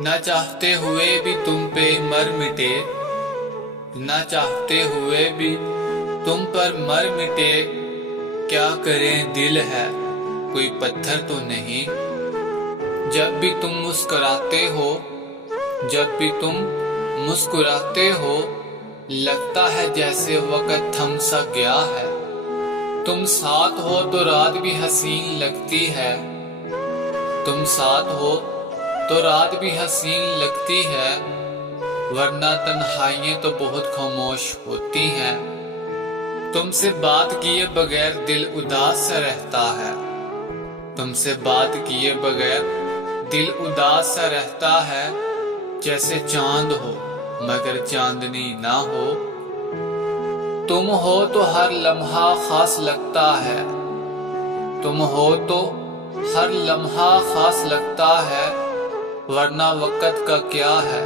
نہ چاہتے ہوئے بھی تم پہ مر مٹے، نہ چاہتے ہوئے بھی تم پر مر مٹے، کیا کریں دل ہے کوئی پتھر تو نہیں۔ جب بھی تم مسکراتے ہو، جب بھی تم مسکراتے ہو، لگتا ہے جیسے وقت تھم سا گیا ہے۔ تم ساتھ ہو تو رات بھی حسین لگتی ہے، تم ساتھ ہو تو رات بھی حسین لگتی ہے، ورنہ تنہائیاں تو بہت خاموش ہوتی ہیں۔ تم سے بات کیے بغیر دل اداس سا رہتا ہے، تم سے بات کیے بغیر دل اداس سا رہتا ہے، جیسے چاند ہو مگر چاندنی نہ ہو۔ تم ہو تو ہر لمحہ خاص لگتا ہے، تم ہو تو ہر لمحہ خاص لگتا ہے، ورنہ وقت کا کیا ہے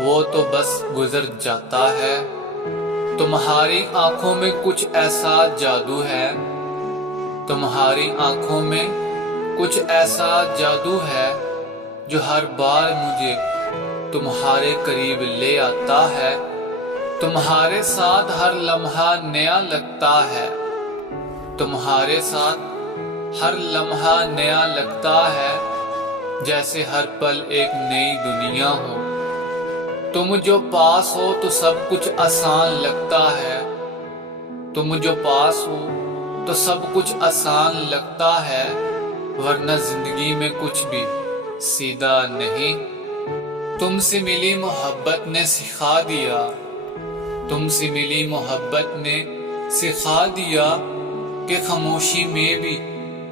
وہ تو بس گزر جاتا ہے۔ تمہاری آنکھوں میں کچھ ایسا جادو ہے، تمہاری آنکھوں میں کچھ ایسا جادو ہے، جو ہر بار مجھے تمہارے قریب لے آتا ہے۔ تمہارے ساتھ ہر لمحہ نیا لگتا ہے، تمہارے ساتھ ہر لمحہ نیا لگتا ہے، جیسے ہر پل ایک نئی دنیا ہو۔ تم جو پاس ہو تو سب کچھ آسان لگتا ہے، تم جو پاس ہو تو سب کچھ آسان لگتا ہے، ورنہ زندگی میں کچھ بھی سیدھا نہیں۔ تم سے ملی محبت نے سکھا دیا، تم سے ملی محبت نے سکھا دیا کہ خاموشی میں بھی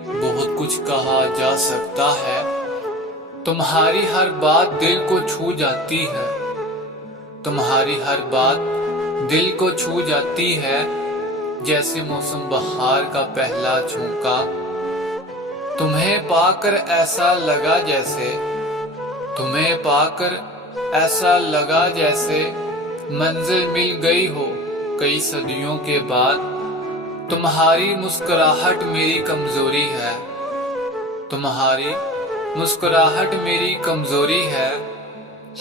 بہت کچھ کہا جا سکتا ہے۔ تمہاری ہر بات دل کو چھو جاتی ہے، تمہاری ہر بات دل کو چھو جاتی ہے، جیسے موسم بہار کا پہلا جھونکا۔ تمہیں پا کر ایسا لگا جیسے، تمہیں پا کر ایسا لگا جیسے منزل مل گئی ہو کئی صدیوں کے بعد۔ تمہاری مسکراہٹ میری کمزوری ہے، تمہاری مسکراہٹ میری کمزوری ہے،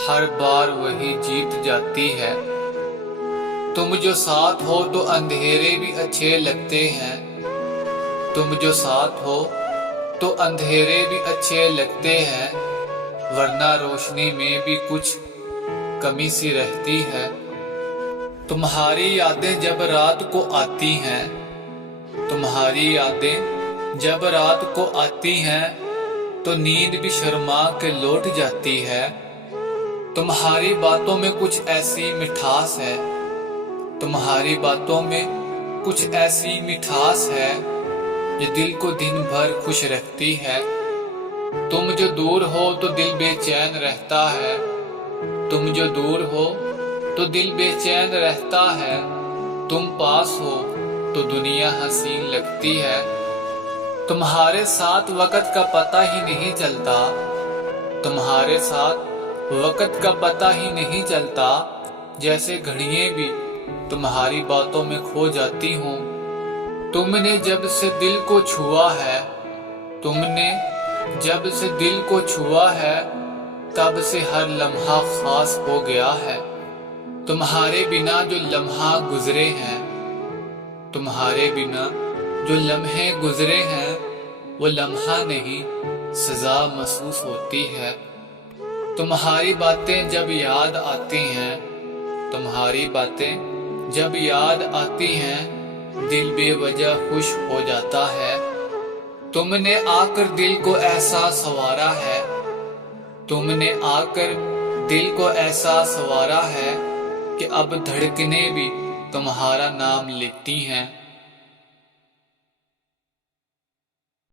ہر بار وہی جیت جاتی ہے۔ تم جو ساتھ ہو تو اندھیرے بھی اچھے لگتے ہیں، تم جو ساتھ ہو تو اندھیرے بھی اچھے لگتے ہیں، ورنہ روشنی میں بھی کچھ کمی سی رہتی ہے۔ تمہاری یادیں جب رات کو آتی ہیں، تمہاری یادیں جب رات کو آتی ہیں، تو نیند بھی شرما کے لوٹ جاتی ہے۔ تمہاری باتوں میں کچھ ایسی مٹھاس ہے، تمہاری باتوں میں کچھ ایسی مٹھاس ہے، جو دل کو دن بھر خوش رکھتی ہے۔ تم جو دور ہو تو دل بے چین رہتا ہے، تم جو دور ہو تو دل بے چین رہتا ہے، تم پاس ہو تو دنیا حسین لگتی ہے۔ تمہارے ساتھ وقت کا پتہ ہی نہیں چلتا، تمہارے ساتھ وقت کا پتہ ہی نہیں چلتا، جیسے گھڑیاں بھی تمہاری باتوں میں کھو جاتی ہوں۔ تم نے جب سے دل کو چھوا ہے، تم نے جب سے دل کو چھوا ہے، تب سے ہر لمحہ خاص ہو گیا ہے۔ تمہارے بنا جو لمحہ گزرے ہیں، تمہارے بنا جو لمحے گزرے ہیں، وہ لمحہ نہیں سزا محسوس ہوتی ہے۔ تمہاری باتیں جب یاد آتی ہیں، تمہاری باتیں جب یاد آتی ہیں، دل بے وجہ خوش ہو جاتا ہے۔ تم نے آ کر دل کو ایسا سنوارا ہے، تم نے آ کر دل کو ایسا سنوارا ہے، کہ اب دھڑکنیں بھی تمہارا نام لیتی ہیں۔